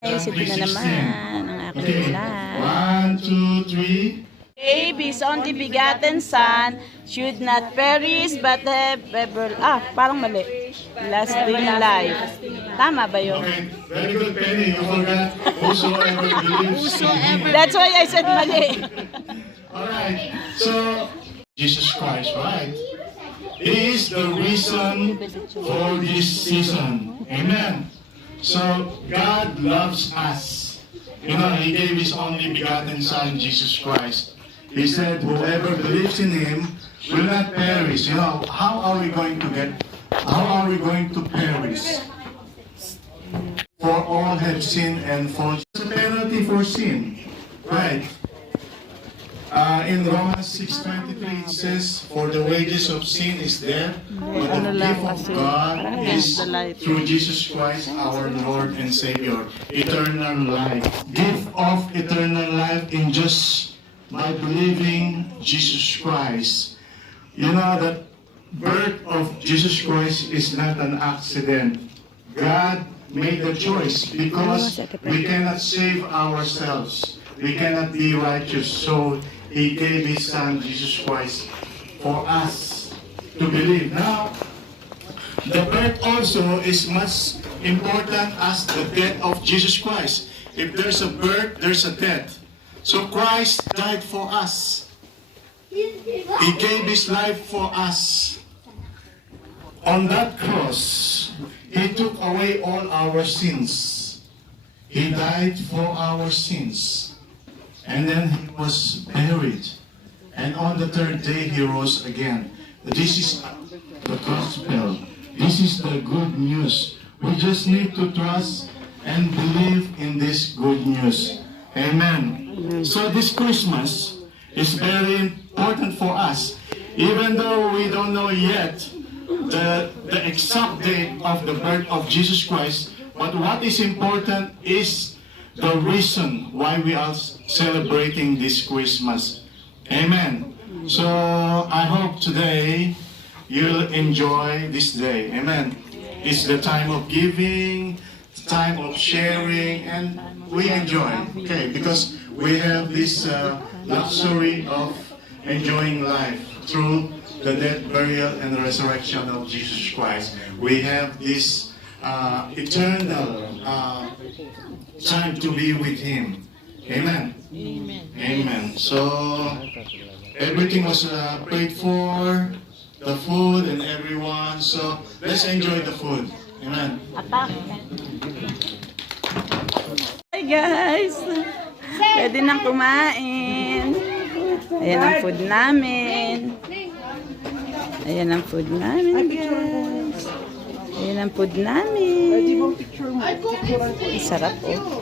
Naisip ko na naman ang aking plan. 1, 2, 3. His only begotten Son should not perish but have parang mali. Lasting life. Tama ba yun? Okay, very good, Penny. You forgot whosoever believes in him. That's why I said mali. Alright, so Jesus Christ, right? He is the reason for this season. Amen. So God loves us. You know, He gave His only begotten Son, Jesus Christ. He said, whoever believes in Him will not perish. You know, how are we going to perish? For all have sinned and fall. It's a penalty for sin, right? In Romans 6:23 it says, for the wages of sin is death, but the gift of God is through Jesus Christ our Lord and Savior, eternal life. Gift of eternal life in just by believing Jesus Christ. You know that birth of Jesus Christ is not an accident. God made the choice because we cannot save ourselves. We cannot be righteous. So He gave His Son, Jesus Christ, for us to believe. Now, the birth also is much important as the death of Jesus Christ. If there's a birth, there's a death. So Christ died for us. He gave His life for us. On that cross, He took away all our sins. He died for our sins. And then He was buried. And on the third day, He rose again. This is the gospel. This is the good news. We just need to trust and believe in this good news. Amen. So this Christmas is very important for us. Even though we don't know yet the exact date of the birth of Jesus Christ, but what is important is the reason why we are celebrating this Christmas. Amen. So I hope today you'll enjoy this day. Amen. It's the time of giving, time of sharing, and we enjoy. Okay, because we have this luxury of enjoying life through the death, burial, and resurrection of Jesus Christ. We have this eternal time to be with Him. Amen. Amen. Amen. So everything was prayed for, the food and everyone. So let's enjoy the food. Amen. Hi guys! Pwede nang kumain. Ayan ang food namin. Ayan ang food namin guys. Ayan ang food namin. Sarap oh.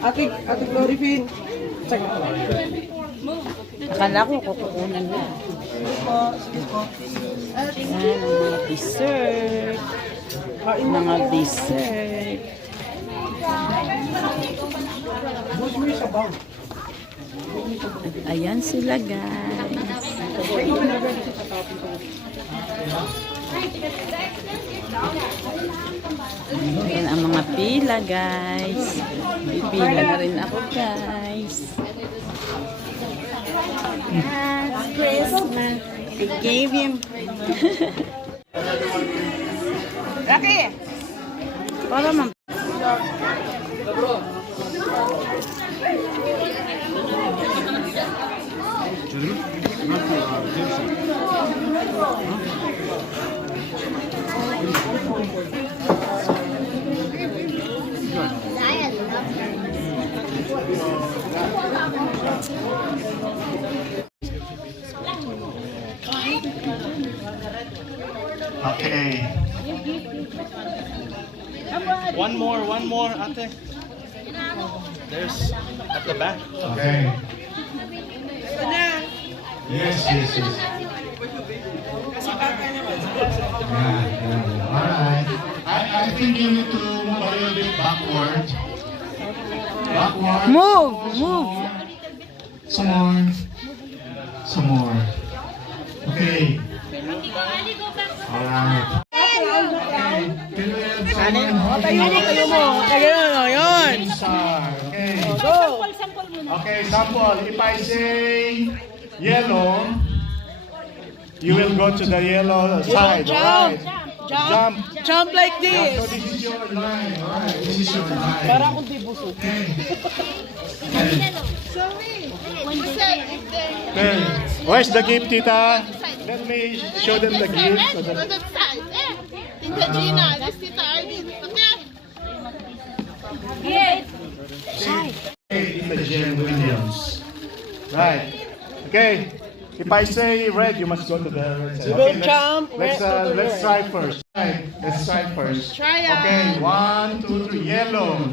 Ate Glorifin. Akala ko kukukunan na. Ayan ang mga dessert. Mga dessert. Ayan sila guys. Ayan ang mga pila guys. Pipila na rin ako guys. Christmas. I gave him. Rocky! Para mam. Okay. One more, ate. There's at the back. Okay. Yes. Alright. I think you need to move a little bit backward. Move. Some more. Okay. Alright. Okay. Can we have someone Tayo mo. Yun. Yellow. Okay, sample. If I say yellow, you will go to the yellow side, Jump. right? Jump. Jump like So this. this is your line, alright? This is your line. Para akong di busog. Okay. Okay. Where's the gift, Tita? Let me show them the gift. So that... Tita Gina, this Tita Arlene. Tita Jen Williams. Right. Okay. If I say red, you must go to the red side. You will jump Let's, red to the let's red. try first. Right. Let's try first. Try Okay. 1, 2, 3. Yellow.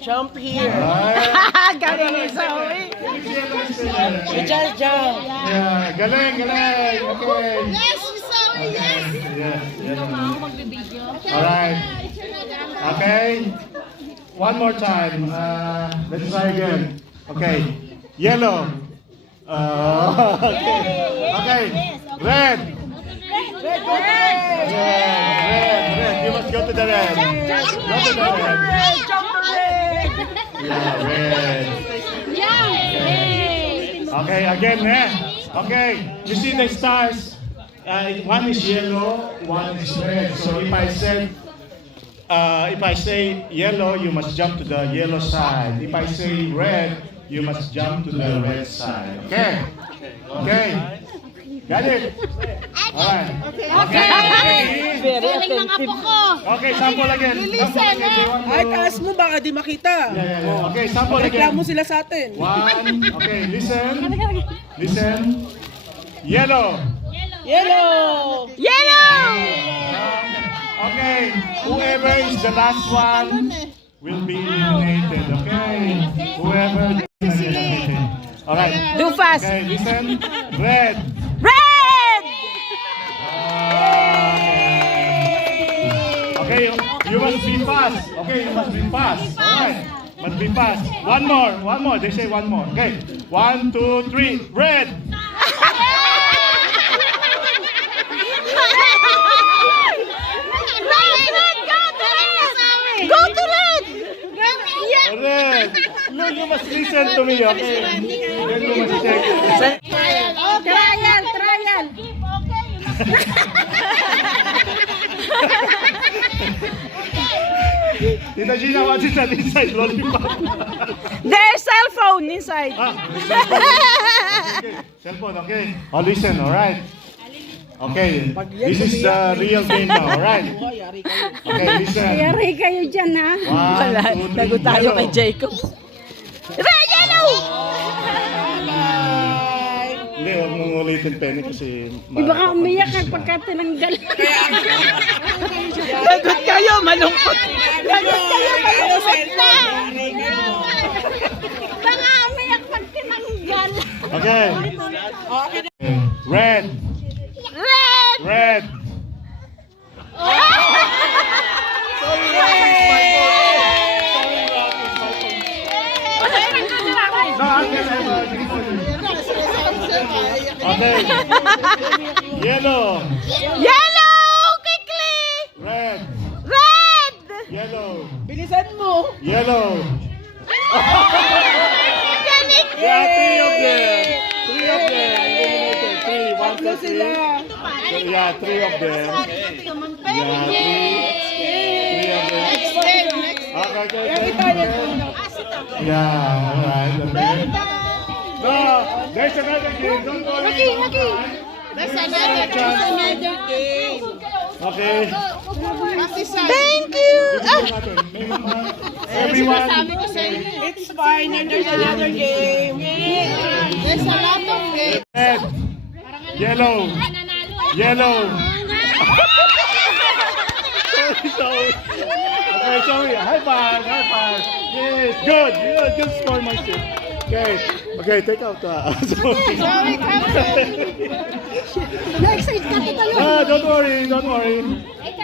Jump here. Right. Galing ni Zoe. Which yellow is it? You just jump. Yeah. Galing, galing. Okay. Yes, sorry, yes. Yes. Yes. All right. Okay. One more time. Let's try again. Okay. Yellow. Okay. Okay. Red. Red. Red. Red. You must go to the red. Go to the red. Yeah, red. Okay, again, Okay. You see the stars? One is yellow, one is red. So if I say yellow, you must jump to the yellow side. If I say red, you must jump to the red side. Okay? Okay. Got it? Alright. Very attentive. Okay, sample again. Sample again. They want to- Ay, taas mo baka di makita. Yeah. Okay, sample again. Reklamo sila sa atin. One. Okay, listen. Listen. Yellow. Yellow. Yellow! Okay, whoever is the last one will be eliminated. Okay, whoever is eliminated. All right. Do fast. Okay, listen. Red. Red! Okay, you must be fast. Okay, you must be fast. All right, must be fast. One more. One more. They say one more. Okay, 1, 2, 3. Red. Go to red! Red. No, you must listen to me. Okay. Then you must check. Trial! Tita Gina, what is that inside lollipop? There's cell phone inside. Okay, cellphone, okay. Oh, listen, all right. Okay, this is the real game now, all right? Yari kayo. Okay, listen. Yari kayo dyan, ha? Wala. 1, 2, 3, Lago tayo kay yellow. Jacob. Red! Yellow! Hindi, huwag mong ulitin, Penny, kasi... Iba ka umiyak kapag ka tinanggal. Lagot kayo, malungkot. Lagot kayo, malungkot na. Baka umiyak pag tinanggal. Okay. Red. Red! Red. No, okay. Yellow. Yellow! Quickly! Red. Red! Yellow. Bilisan mo. Yellow. Galing! Yeah, 3 of them. 3 of them. Eliminated. 3. 1, 2, 3. Sila. So, yeah, 3 of them. Yeah, 3 of them. Okay, yeah, alright. Okay. No, there's another game. Don't worry. There's another game. Okay. Thank you! Everyone. It's fine. There's another game. There's a lot of games. Red. Yellow. Yellow. Sorry. Okay, sorry. High five. High five. Yes. Good. Good sportsmanship. Okay. Okay, take out. Sorry, come Na-excite ka kita yun. No, don't worry. Don't worry.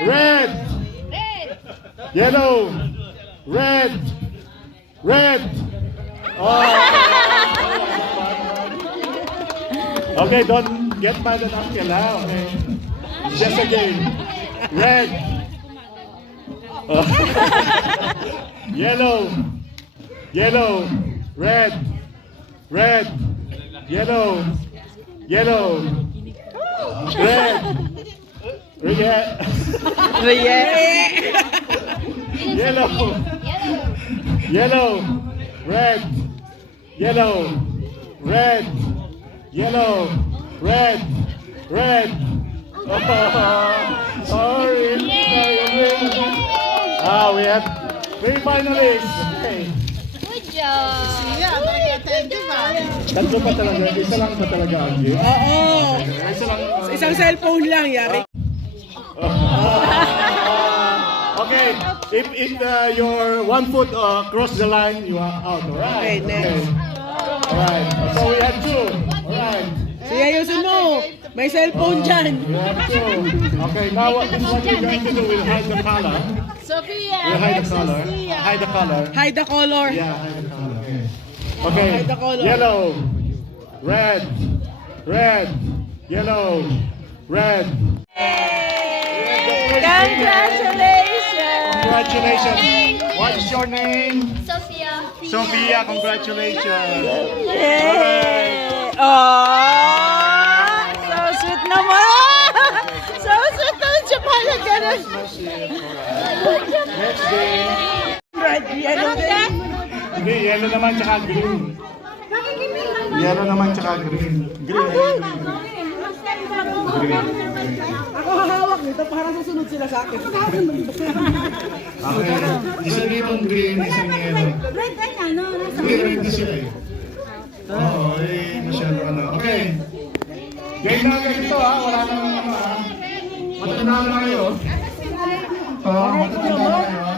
Red. Yellow. Red. Red. Oh. Okay, don't get mad at Uncle, ha? Okay. It's just a game. Red. Yellow. Yellow. red, red, yellow, yellow, red, red, yellow, yellow, red, yellow, red, yellow, red, red. Oh, sorry. We have 3 finalists. Okay. Good job. Sila, attentive ah. Tatlo pa talaga. Isa lang pa talaga ang game. Oo. Isa lang. Isang cellphone lang, yari. Okay. If your 1 foot cross the line, you are out. Alright. Okay, next. Alright. So we have 2. Alright. Sige, ayusin mo. May cellphone dyan. We have 2. Okay. Now what this one we're going to do, we'll hide the color. Sophia. We'll hide the versus color. Sia. Hide the color. Hide the color. Yeah, hide the color. Okay. Hide the color. Yellow, red, red, yellow, red. Congratulations! Congratulations. What's your name? Sophia. Sophia, congratulations. Yay! Oh! So sweet naman! So sweet naman siya pala ganun. Next game. Red, yellow din. Hindi, yellow naman tsaka green. Yellow naman tsaka green. Green. Green. Ako hahawak nito para susunod sila sa akin. Okay. Isa dito green, isang yellow. Hindi, red na sila eh. Oo, masyado ka na. Okay. Game na ganito ha, wala na naman ha. Matanda na kayo. Oo, matanda na kayo ha.